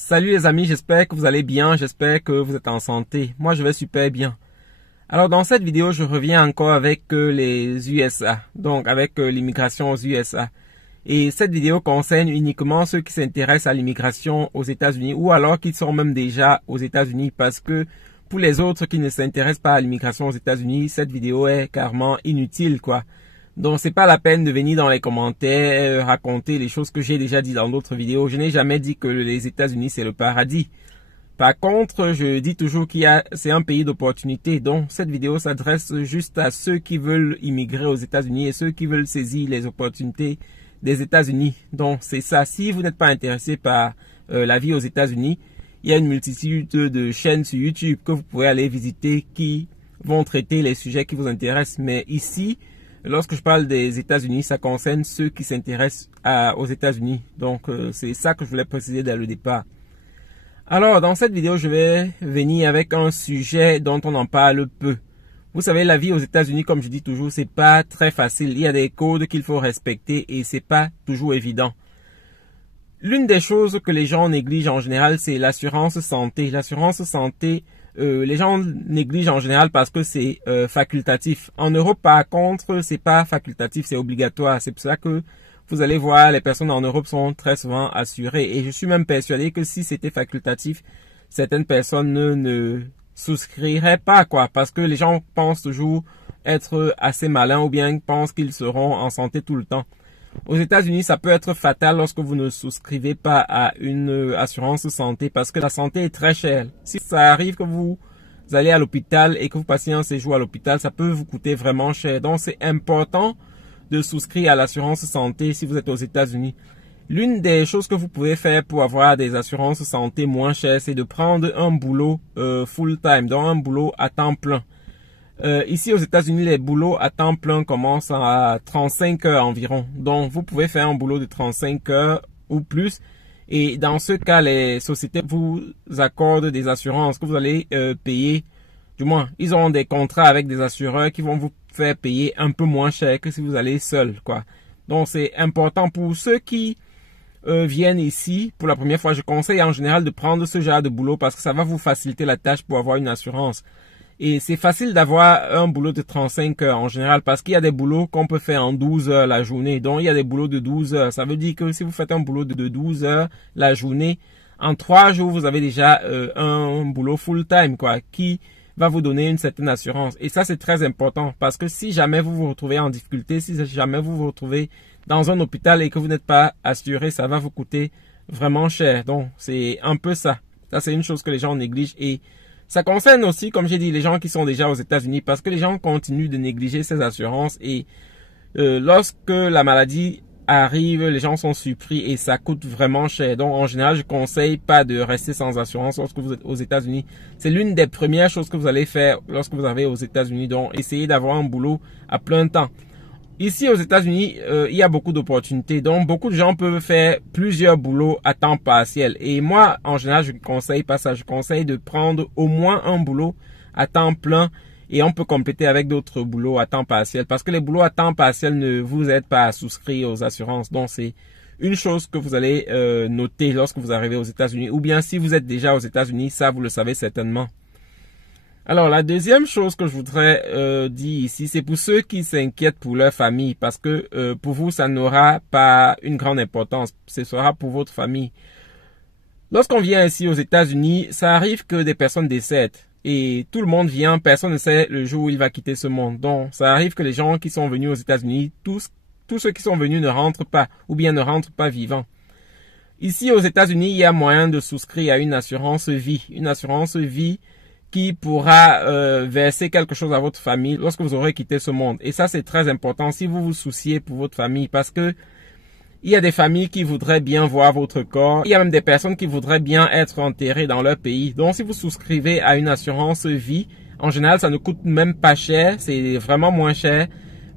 Salut les amis, j'espère que vous allez bien, j'espère que vous êtes en santé. Moi je vais super bien. Alors dans cette vidéo, je reviens encore avec les USA, donc avec l'immigration aux USA. Et cette vidéo concerne uniquement ceux qui s'intéressent à l'immigration aux États-Unis ou alors qui sont même déjà aux États-Unis, parce que pour les autres qui ne s'intéressent pas à l'immigration aux États-Unis, cette vidéo est carrément inutile quoi. Donc c'est pas la peine de venir dans les commentaires raconter les choses que j'ai déjà dit dans d'autres vidéos. Je n'ai jamais dit que les États-Unis c'est le paradis. Par contre, je dis toujours c'est un pays d'opportunité. Donc cette vidéo s'adresse juste à ceux qui veulent immigrer aux États-Unis et ceux qui veulent saisir les opportunités des États-Unis. Donc c'est ça. Si vous n'êtes pas intéressé par la vie aux États-Unis, il y a une multitude de chaînes sur YouTube que vous pouvez aller visiter qui vont traiter les sujets qui vous intéressent. Mais ici, lorsque je parle des États-Unis, ça concerne ceux qui s'intéressent aux États-Unis. Donc, c'est ça que je voulais préciser dès le départ. Alors, dans cette vidéo, je vais venir avec un sujet dont on en parle peu. Vous savez, la vie aux États-Unis, comme je dis toujours, c'est pas très facile. Il y a des codes qu'il faut respecter et c'est pas toujours évident. L'une des choses que les gens négligent en général, c'est l'assurance santé. L'assurance santé, les gens négligent en général parce que c'est facultatif. En Europe, par contre, c'est pas facultatif, c'est obligatoire. C'est pour ça que vous allez voir, les personnes en Europe sont très souvent assurées. Et je suis même persuadé que si c'était facultatif, certaines personnes ne souscriraient pas, quoi. Parce que les gens pensent toujours être assez malins ou bien pensent qu'ils seront en santé tout le temps. Aux États-Unis, ça peut être fatal lorsque vous ne souscrivez pas à une assurance santé parce que la santé est très chère. Si ça arrive que vous allez à l'hôpital et que vous passez un séjour à l'hôpital, ça peut vous coûter vraiment cher. Donc, c'est important de souscrire à l'assurance santé si vous êtes aux États-Unis. L'une des choses que vous pouvez faire pour avoir des assurances santé moins chères, c'est de prendre un boulot full-time, donc un boulot à temps plein. Ici aux États-Unis, les boulots à temps plein commencent à 35 heures environ. Donc, vous pouvez faire un boulot de 35 heures ou plus. Et dans ce cas, les sociétés vous accordent des assurances que vous allez payer. Du moins, ils ont des contrats avec des assureurs qui vont vous faire payer un peu moins cher que si vous allez seul, quoi. Donc, c'est important pour ceux qui viennent ici pour la première fois. Je conseille en général de prendre ce genre de boulot parce que ça va vous faciliter la tâche pour avoir une assurance. Et c'est facile d'avoir un boulot de 35 heures en général parce qu'il y a des boulots qu'on peut faire en 12 heures la journée. Donc, il y a des boulots de 12 heures. Ça veut dire que si vous faites un boulot de 12 heures la journée, en 3 jours, vous avez déjà un boulot full-time, quoi, qui va vous donner une certaine assurance. Et ça, c'est très important parce que si jamais vous vous retrouvez en difficulté, si jamais vous vous retrouvez dans un hôpital et que vous n'êtes pas assuré, ça va vous coûter vraiment cher. Donc, c'est un peu ça. Ça, c'est une chose que les gens négligent et ça concerne aussi, comme j'ai dit, les gens qui sont déjà aux États-Unis parce que les gens continuent de négliger ces assurances et lorsque la maladie arrive, les gens sont surpris et ça coûte vraiment cher. Donc, en général, je conseille pas de rester sans assurance lorsque vous êtes aux États-Unis. C'est l'une des premières choses que vous allez faire lorsque vous arrivez aux États-Unis. Donc, essayez d'avoir un boulot à plein temps. Ici, aux États-Unis, il y a beaucoup d'opportunités. Donc, beaucoup de gens peuvent faire plusieurs boulots à temps partiel. Et moi, en général, je ne conseille pas ça. Je conseille de prendre au moins un boulot à temps plein et on peut compléter avec d'autres boulots à temps partiel. Parce que les boulots à temps partiel ne vous aident pas à souscrire aux assurances. Donc, c'est une chose que vous allez noter lorsque vous arrivez aux États-Unis. Ou bien, si vous êtes déjà aux États-Unis, ça, vous le savez certainement. Alors, la deuxième chose que je voudrais dire ici, c'est pour ceux qui s'inquiètent pour leur famille, parce que pour vous, ça n'aura pas une grande importance. Ce sera pour votre famille. Lorsqu'on vient ici aux États-Unis, ça arrive que des personnes décèdent. Et tout le monde vient, personne ne sait le jour où il va quitter ce monde. Donc, ça arrive que les gens qui sont venus aux États-Unis, tous ceux qui sont venus ne rentrent pas, ou bien ne rentrent pas vivants. Ici, aux États-Unis, il y a moyen de souscrire à une assurance vie. Une assurance vie qui pourra verser quelque chose à votre famille lorsque vous aurez quitté ce monde. Et ça, c'est très important si vous vous souciez pour votre famille parce que il y a des familles qui voudraient bien voir votre corps. Il y a même des personnes qui voudraient bien être enterrées dans leur pays. Donc, si vous souscrivez à une assurance vie, en général, ça ne coûte même pas cher. C'est vraiment moins cher.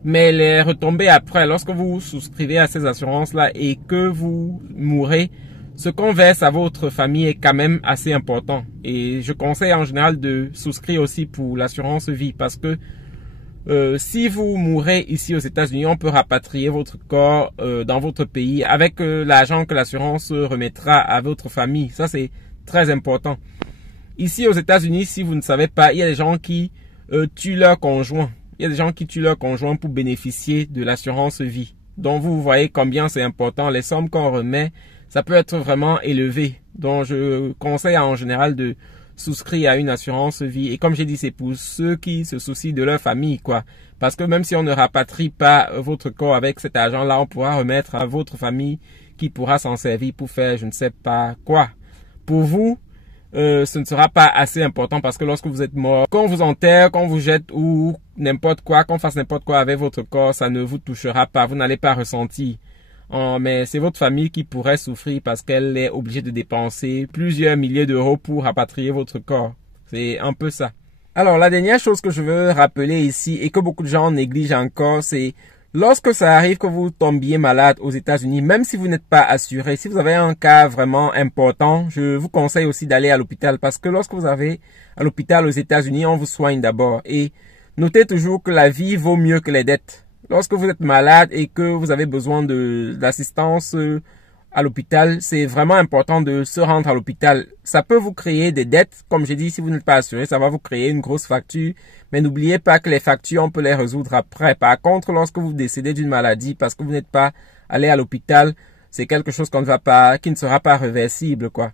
Mais les retombées après, lorsque vous souscrivez à ces assurances-là et que vous mourrez, ce qu'on verse à votre famille est quand même assez important. Et je conseille en général de souscrire aussi pour l'assurance vie parce que si vous mourrez ici aux États-Unis, on peut rapatrier votre corps dans votre pays avec l'argent que l'assurance remettra à votre famille. Ça, c'est très important. Ici aux États-Unis, si vous ne savez pas, il y a des gens qui tuent leur conjoint. Il y a des gens qui tuent leur conjoint pour bénéficier de l'assurance vie. Donc, vous voyez combien c'est important. Les sommes qu'on remet, ça peut être vraiment élevé. Donc, je conseille en général de souscrire à une assurance vie. Et comme j'ai dit, c'est pour ceux qui se soucient de leur famille, quoi. Parce que même si on ne rapatrie pas votre corps avec cet argent-là, on pourra remettre à votre famille qui pourra s'en servir pour faire je ne sais pas quoi. Pour vous, ce ne sera pas assez important parce que lorsque vous êtes mort, qu'on vous enterre, qu'on vous jette ou n'importe quoi, qu'on fasse n'importe quoi avec votre corps, ça ne vous touchera pas. Vous n'allez pas ressentir. Mais c'est votre famille qui pourrait souffrir parce qu'elle est obligée de dépenser plusieurs milliers d'euros pour rapatrier votre corps. C'est un peu ça. Alors, la dernière chose que je veux rappeler ici et que beaucoup de gens négligent encore, c'est lorsque ça arrive que vous tombiez malade aux États-Unis, même si vous n'êtes pas assuré, si vous avez un cas vraiment important, je vous conseille aussi d'aller à l'hôpital parce que lorsque vous avez à l'hôpital aux États-Unis, on vous soigne d'abord. Et notez toujours que la vie vaut mieux que les dettes. Lorsque vous êtes malade et que vous avez besoin d'assistance à l'hôpital, c'est vraiment important de se rendre à l'hôpital. Ça peut vous créer des dettes. Comme j'ai dit, si vous n'êtes pas assuré, ça va vous créer une grosse facture. Mais n'oubliez pas que les factures, on peut les résoudre après. Par contre, lorsque vous décédez d'une maladie parce que vous n'êtes pas allé à l'hôpital, c'est quelque chose qui ne sera pas réversible, quoi.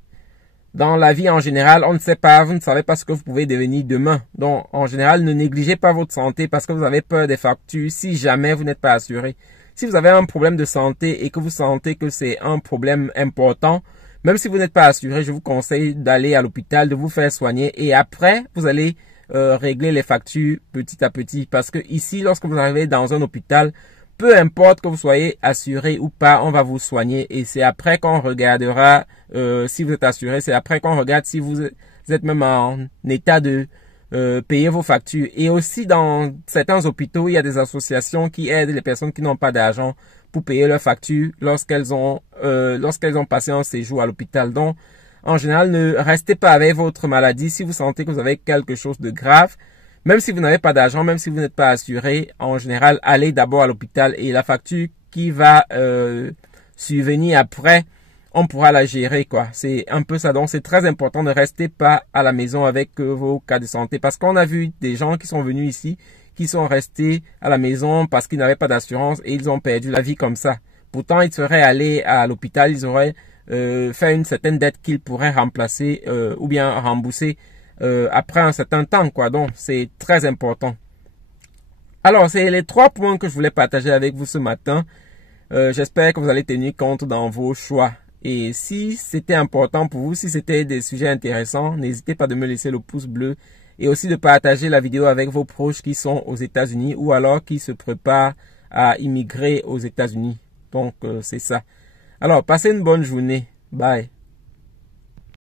Dans la vie en général, on ne sait pas, vous ne savez pas ce que vous pouvez devenir demain. Donc, en général, ne négligez pas votre santé parce que vous avez peur des factures si jamais vous n'êtes pas assuré. Si vous avez un problème de santé et que vous sentez que c'est un problème important, même si vous n'êtes pas assuré, je vous conseille d'aller à l'hôpital, de vous faire soigner et après, vous allez régler les factures petit à petit. Parce que ici, lorsque vous arrivez dans un hôpital, peu importe que vous soyez assuré ou pas, on va vous soigner et c'est après qu'on regardera si vous êtes assuré. C'est après qu'on regarde si vous êtes même en état de payer vos factures. Et aussi dans certains hôpitaux, il y a des associations qui aident les personnes qui n'ont pas d'argent pour payer leurs factures lorsqu'elles ont passé un séjour à l'hôpital. Donc, en général, ne restez pas avec votre maladie si vous sentez que vous avez quelque chose de grave. Même si vous n'avez pas d'argent, même si vous n'êtes pas assuré, en général, allez d'abord à l'hôpital et la facture qui va survenir après, on pourra la gérer, quoi. C'est un peu ça. Donc, c'est très important de rester pas à la maison avec vos cas de santé parce qu'on a vu des gens qui sont venus ici, qui sont restés à la maison parce qu'ils n'avaient pas d'assurance et ils ont perdu la vie comme ça. Pourtant, ils seraient allés à l'hôpital, ils auraient fait une certaine dette qu'ils pourraient remplacer ou bien rembourser après un certain temps, quoi. Donc, c'est très important. Alors, c'est les 3 points que je voulais partager avec vous ce matin. J'espère que vous allez tenir compte dans vos choix. Et si c'était important pour vous, si c'était des sujets intéressants, n'hésitez pas de me laisser le pouce bleu et aussi de partager la vidéo avec vos proches qui sont aux États-Unis ou alors qui se préparent à immigrer aux États-Unis. Donc, c'est ça. Alors, passez une bonne journée. Bye.